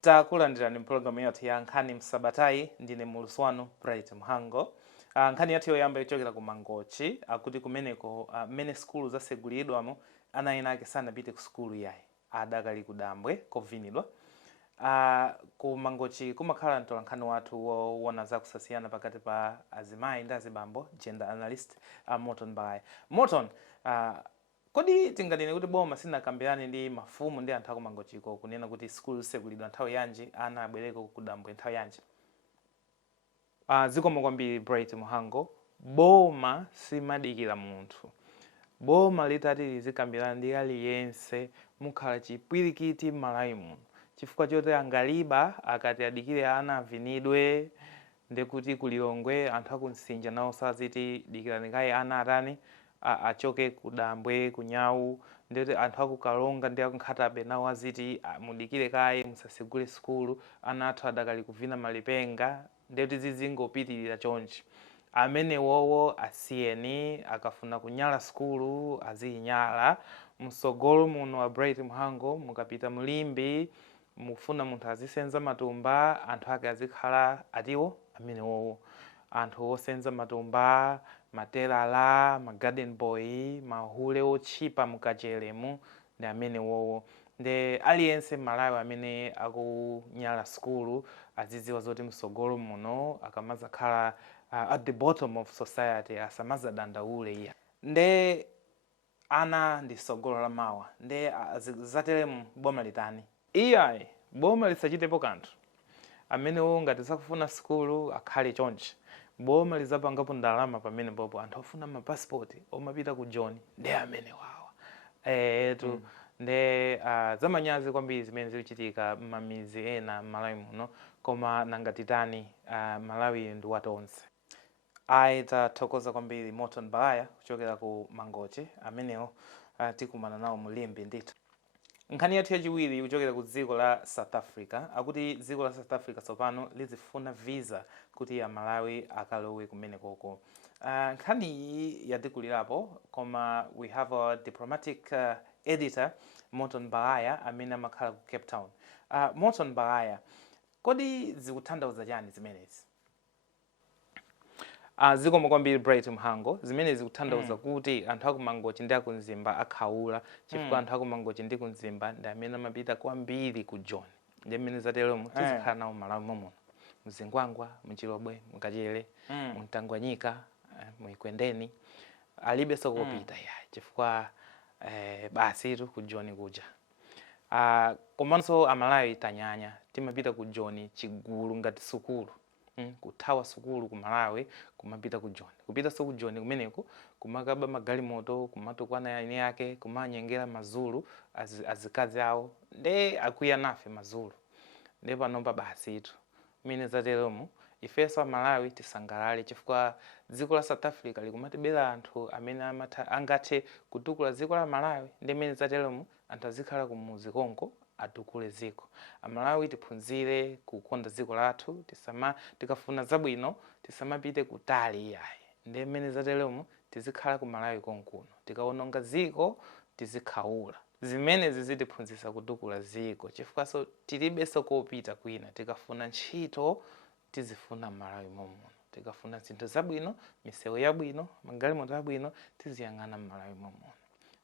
Takulandirani mpulogalamu yathu ya Nkhani Msabatayi ndine mulusi wanu Bright Mhango. Nkhani yathu yoyamba ichokera kumamgochi akuti kumeneko mmene sukulu zasegulidwamo ana ena ake sanapite ku sukulu yayi adakali kudambwe kovinidwa. Kumamgochi kumakhala mtolankhani wathu wowona zakusasiyana pakati pa azimayi ndi azibambo, gender analyst Morton Baghaya. Morton, kodi tinganene kuti boma sinakambirane ndi mafumu ndi anthu akumangochiko kunena kuti sukulu zisegulidwa nthawi yanji ana abwereko kudambwe nthawi yanji? Zikomo kwambiri Bright Mhango. Boma simadikira munthu. Boma litati lizikambirana ndi aliyense mukhala chipwirikiti m'Malawi muno. Chifukwa choti Angaliba akati adikire ana avinidwe ndekuti kulilongwe anthu akunsinja nawo saziti dikirani kaye ana atani achoke kudambwe kunyawu, ndeti anthu akukalonga ndi akunkhatabe nawo aziti mudikire kaye musasegule sukulu ana athu adakali kuvina malipenga, ndeti zizingopitirira chonchi. Amene wowo asiyeni akafuna kunyala sukulu aziyinyala. Msogolo muno wa Bright Mhango mukapita mulimbi mufuna munthu azisenza matumba anthu ake azikhala atiwo amene wowo anthu osenza matumba, matelala, garden boy, mahule ochipa mukachelemu ndi amene wowo. Ndi aliyense Malawi amene akunyala sukulu aziziwa zoti msogolo muno akamazakhala at the bottom of society asamazadandaule iya. Ndi ana ndi sogolo la mawa. Ndi zatelemu boma litani? Iyayi, boma lisachitepo kanthu. Amene wo ngati sakufuna sukulu akhale chonchi. Boma lizapangapo ndalama pamene popo anthu ofuna mapasipoti omapita ku Joni ndi amene wawa. Ndi zamanyazi kwambiri zimene zikuchitika m'mamizi ena m'Malawi muno, koma nangatitani Malawi ndi watonse. Tathokoza kwambiri Morton Baghaya kuchokera ku Mangochi amenewo tikumana nawo mulimbi ndithu. Nkhani yathu yachiwiri kuchokera ku dziko la South Africa akuti dziko la South Africa tsopano lizifuna visa kuti ya Malawi akalowe kumene koko. Nkhani iyi yatikulirapo koma we have a diplomatic editor Morton Baghaya amene amakhala ku Cape Town. Morton Baghaya, kodi zikutanthauza chani zimenezi? Zikomo kwambiri Bright Mhango. Zimene zikutanthauza kuti anthu akumangochi ndi akunzimba akhaula chifukwa anthu akumangochi ndi kunzimba ndi amene amapita kwambiri ku Joni. Ndi amene zatelemo tizikhala nawo Malawi muno. Mzingwangwa, mchilobwe, mkachere, mtangwanyika, muikwendeni. Alibe sakupita ya chifukwa basi tu ku Joni kuja. Komanso Amalawi tanyanya timapita ku Joni chigulu ngati sukulu. Kuthawa sukulu ku Malawi kumapita ku Joni. Kupita so ku Joni kumeneko kumakaba magalimoto kumatukwana yaine yake kumanyengera mazulu azikazi awo ndi akuya nafe mazulu. Ndi panomba basi tu. Mine zatelemo ifeso Malawi tisangalale chifukwa dziko la South Africa likumatibera anthu amene angathe kutukula dziko la Malawi. Ndi mine zatelemo anthu azikhala kumuzi konko atukule dziko. Amalawi tiphunzire kukonda dziko lathu, tikafuna zabwino tisamapite kutali yayi. Ndi mene zatelemo tizikhala ku Malawi konkuno. Tikawononga dziko tizikhaula. Zimene zizitiphunzitsa kutukula dziko chifukwa so tilibe sokopita kwina. Tikafuna ntchito tizifuna Malawi momuno. Tikafuna zinthu zabwino, misewu yabwino, magalimoto abwino tiziyang'ana Malawi momuno.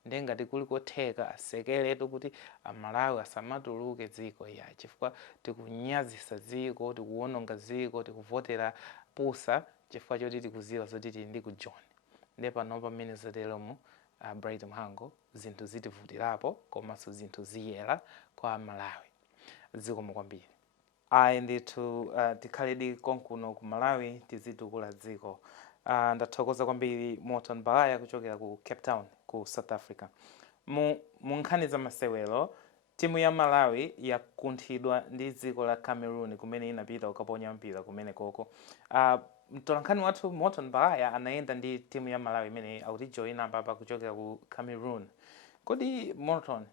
Ndi ngati kuli kotheka asekeletu kuti Amalawi asamatuluke dziko ya chifukwa tikunyazisa dziko, tikuwononga dziko, tikuvotera pusa chifukwa choti tikuziwa zoti tili ndi ku Joni. Ndi panopa mmene zatelemo Bright Mhango zinthu zitivutirapo komanso zinthu ziyera kwa Malawi. Zikomo kwambiri. Ndithu tikhaledi konkuno ku Malawi tizitukula dziko. Ndathokoza kwambiri Morton Baghaya kuchokera ku Cape Town ku South Africa. Mu nkhani za masewero timu ya Malawi yakunthidwa ndi dziko la Cameroon kumene inapita ukaponya mpira kumene koko. Mtolankhani wathu Morton Baghaya anaenda ndi timu ya Malawi imene akuti joina papa kuchokera ku Cameroon. Kodi Morton,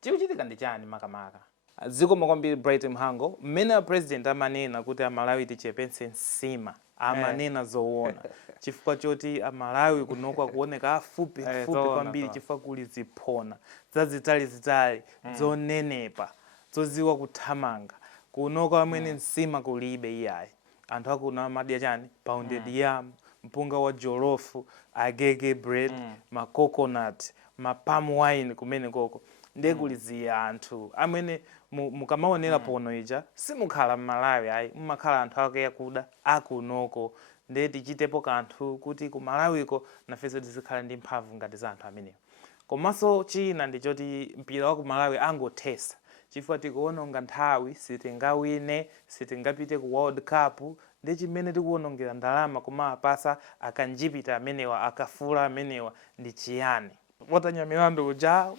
chikuchitika ndi chani makamaka? Zikomo kwambiri Bright Mhango. Mmene president amanena kuti Amalawi tichepense nsima amanena zoona chifukwa choti Amalawi kunokwa kuoneka afupi kwambiri chifukwa kuli ziphona zazitali zonnenepa. zoziwa kuthamanga kunoko amene nsima kulibe iyayi anthu akuno amadya chani pounded yam mpunga wa jolofu agege bread ma coconut ma palm wine kumene koko ndekuliziya anthu amene mukamaonera pono ija simukhala m'Malawi ayi mmakhala anthu ake yakuda akunoko nde tichitepo kanthu kuti ku Malawiko nafeso tizikhala ndi mphamvu ngati za anthu amenewo. Komanso china ndichoti mpira wa ku Malawi angothesa chifukwa tikuononga nthawi sitingawine sitingapite ku World Cup ndi chimene tikuonongera ndalama kumapasa akanjipita amenewa akafula amenewa ndi chiyani potanyamirandu uja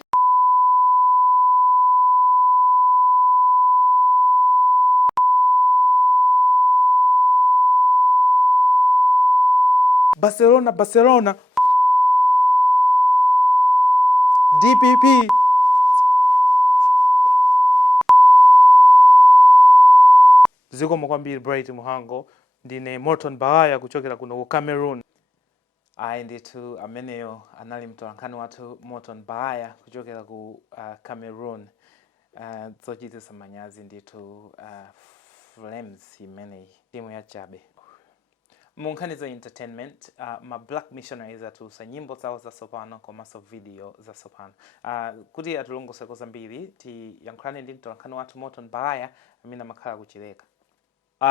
Barcelona DPP zikomo kwambiri Bright Muhango ndine Morton Baghaya kuchokera kuno ku Cameroon. Ayi ndithu ameneyo anali mtolankhani wathu Morton Baghaya kuchokera ku Cameroon. Zochititsa manyazi ndithu Flames imeneyi timu ya Chabe. Munkhani za entertainment ma black missionaries atulusa nyimbo zawo za sopano komanso video za sopano. Kuti atulongoseko zambiri tiyankhulane ndi mtolankhani wathu Morton Baghaya amene amakhala kuchileka.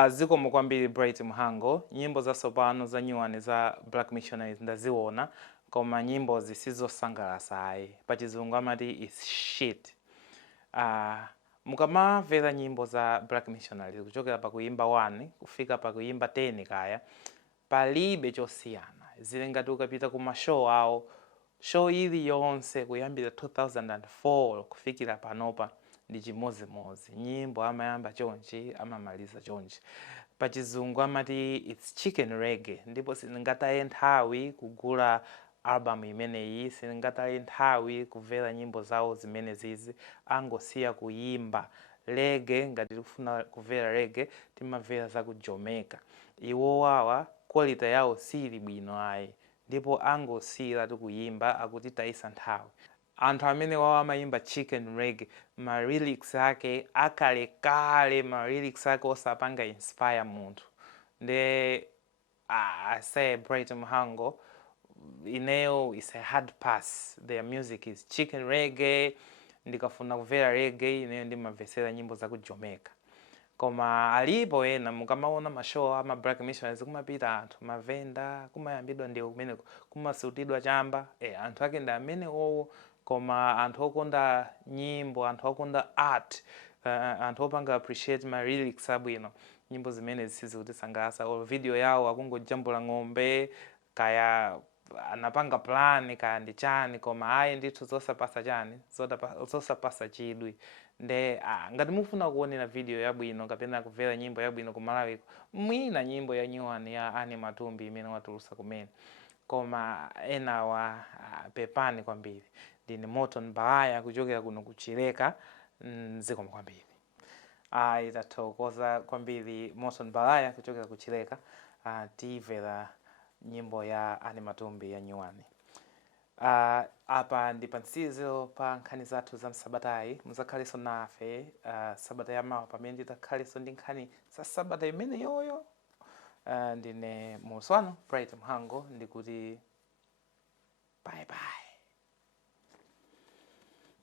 Zikomo kwambiri Bright Muhango, nyimbo za sopano za nyuwani za black missionaries ndaziona koma nyimbo zisizosangalatsa ayi pachizungu amati is shit. Mukamamvera nyimbo za black missionaries kuchokera pakuyimba 1 kufika pakuyimba 10 kaya palibe chosiyana zili ngati ukapita ku mashow awo show iliyonse kuyambira 2004 kufikira panopa ndi chimozimozi nyimbo amayamba chonchi amamaliza chonchi pachizungu amati it's chicken reggae ndipo singataye nthawi kugula album imeneyi singataye nthawi kumvera nyimbo zawo zimene zizi angosiya kuyimba reggae ngati tikufuna kumvera reggae timamvera za ku Jamaica iwowawa quality yawo sili bwino ayi ndipo angosiyira tikuyimba akuti tayisa nthawi. Anthu amene wawo amayimba chicken reggae ma lyrics ake akalekale ma lyrics ake osapanga inspire munthu nde I say Bright Muhango ineyo is a hard pass. Their music is chicken reggae ndikafuna kumvera reggae ineyo ndimamvesera nyimbo za ku Jamaica. Koma alipo ena mukamaona mashow ama black missionaries kumapita anthu mavenda kumayambidwa ndiwo kumeneko kumasutidwa chamba anthu ake ndi amene owo koma anthu okonda nyimbo anthu okonda art anthu opanga appreciate my lyrics abwino nyimbo zimene zisizikutisangalatsa or video yawo akungojambula ng'ombe kaya anapanga plan kaya ndi chani koma ayi ndithu zosapasa chani zosapasa chidwi nde ngati mufuna kuonera video yabwino kapena kumvera nyimbo yabwino ku Malawi mwina nyimbo ya nyuwani ya Ani Matumbi imene watulusa kumene koma enawa pepani kwambiri. Ndine Morton Baghaya kuchokera kuno kuchileka zikomo kwambiri. Itathokoza kwambiri Morton Baghaya kuchokera kuchileka timvera nyimbo ya Ani Matumbi ya nyuwani. Apa ndi pansizo pa nkhani zathu za Msabatayi muzakhaliso nafe sabata yamawa pamene nditakhaliso ndi nkhani za sabata imene yoyo. Ndine Muswano Bright Muhango ndikuti bye bye.